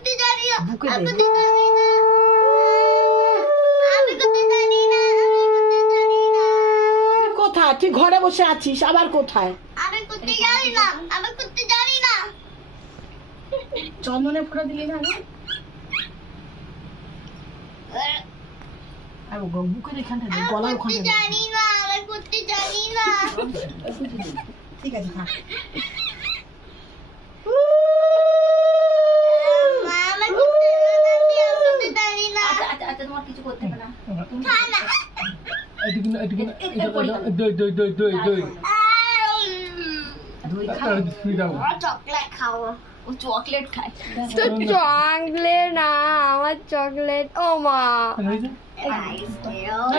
করতে জানি না, বুকে আমি দে। করতে জানি না, আমি করতে জানি না, আমি করতে জানি না, তুই কোথায়? তুই ঘরে বসে আছিস, আবার কোথায়? আমি করতে জানি না, আমি করতে জানি না। চন্দনে ফোঁটা দিলি না আগে? আর বুকের এখানটা দে, আমি গলার করতে ওখানটা দে। জানি না, আমি করতে জানি না। ঠিক আছে, থাক। মা, আমি করতে জানি না। আচ্ছা তোমার কিছু করতে হবে না। খা না। চকলেট খাবো। ও চকলেট খায়। তো চকলেট না, আমার চকলেট। ও মা,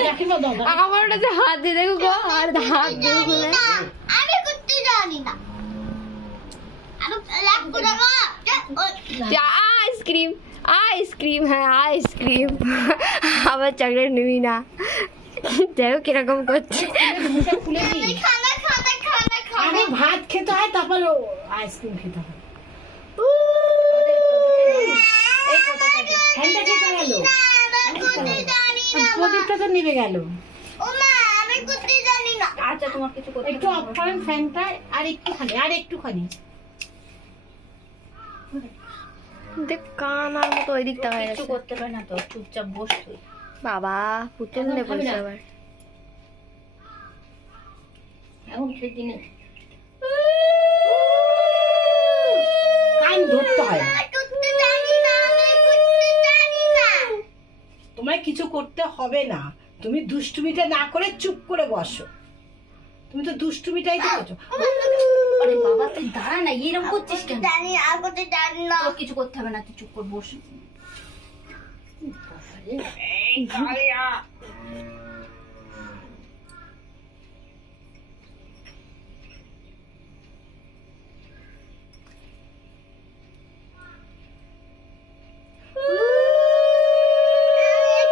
দেখি না দাদা। আমার ওটা যে হাত দিয়ে দেখো গো, আর হাত দিয়ে খুলে। আমি করতে জানি না। আমি লাগ করে গো। আইসক্রিম, আইসক্রিম, হ্যাঁ আইসক্রিম। আবার চকলেট নিবি না? দেখো কিরকম করছে। মুখটা খুলে দি। খানা খানা খানা খানা। আগে ভাত খেতে হয়, তারপর আইসক্রিম খেতে হয়। এই কোটাটা দে। ফ্যানটা কে চালালো? আমি করতে জানি না। প্রদীপটা তো নিভে গেল। ও মা, আমি করতে জানি না। আচ্ছা তোমার কিছু করতে একটু অফ করেন ফ্যানটা, আর একটুখানি, আর একটুখানি। দেখ কানার মতো ওই দিকটা হয়ে কিছু গেছে। করতে হবে না তো, চুপচাপ বস তুই। বাবা পুতুল নে বলছে আবার। এখন খেতে নেই। কান ধরতে হয়। আমি করতে জানি না, আমি করতে জানি না। তোমায় কিছু করতে হবে না, তুমি দুষ্টুমিটা না করে চুপ করে বসো। তুমি তো দুষ্টুমিটাই তো করছো। আরে বাবা তুই দাঁড়া না, এরকম করছিস কেন? জানি না, আমি করতে জানি না। তোর কিছু করতে হবে না, তুই চুপ করে বস। আমি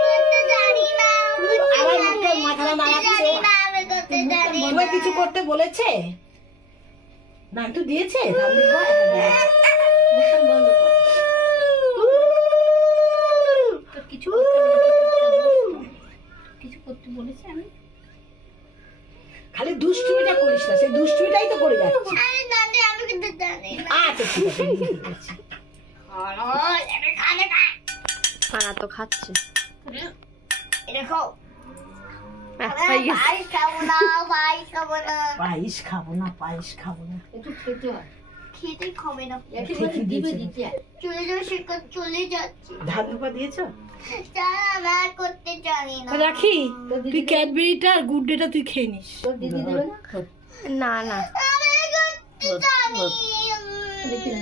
করতে জানি না, আমি আবার মুখটা মাথাটা নাড়াচ্ছে। জানি না, আমি করতে জানি না। তোমায় কিছু করতে বলেছে? না একটু দিয়েছে? তাহলে বল। মুখটা বন্ধ কর। তোর কিছু করতে হবে না, তুই চুপচাপ বস। কিছু করতে বলেছে আমি? খালি দুষ্টুমিটা করিস না, সেই দুষ্টুমিটাই তো করে যাচ্ছি। আমি জানি, আমি করতে জানি না। আচ্ছা ঠিক আছে, আমি দিচ্ছি। আমি খানা খা। খানা তো খাচ্ছে। এটা খাও। হয়ে গেছে। পায়েস খাবো না, পায়েস খাবো না। পায়েস খাবো না, পায়েস খাবো না। একটু খেতে হয়। খেতে খাবে না। একেবারে দিবে দিতে হয়। চলে যাবে, সে চলে যাচ্ছে। ধান ধোপা দিয়েছো? যারা আমি আর করতে জানি না। রাখি, তুই ক্যাডবেরিটা আর গুড ডেটা তুই খেয়ে নিস। তোর দিদি দেবে না? না না আমি করতে জানি দেখি না।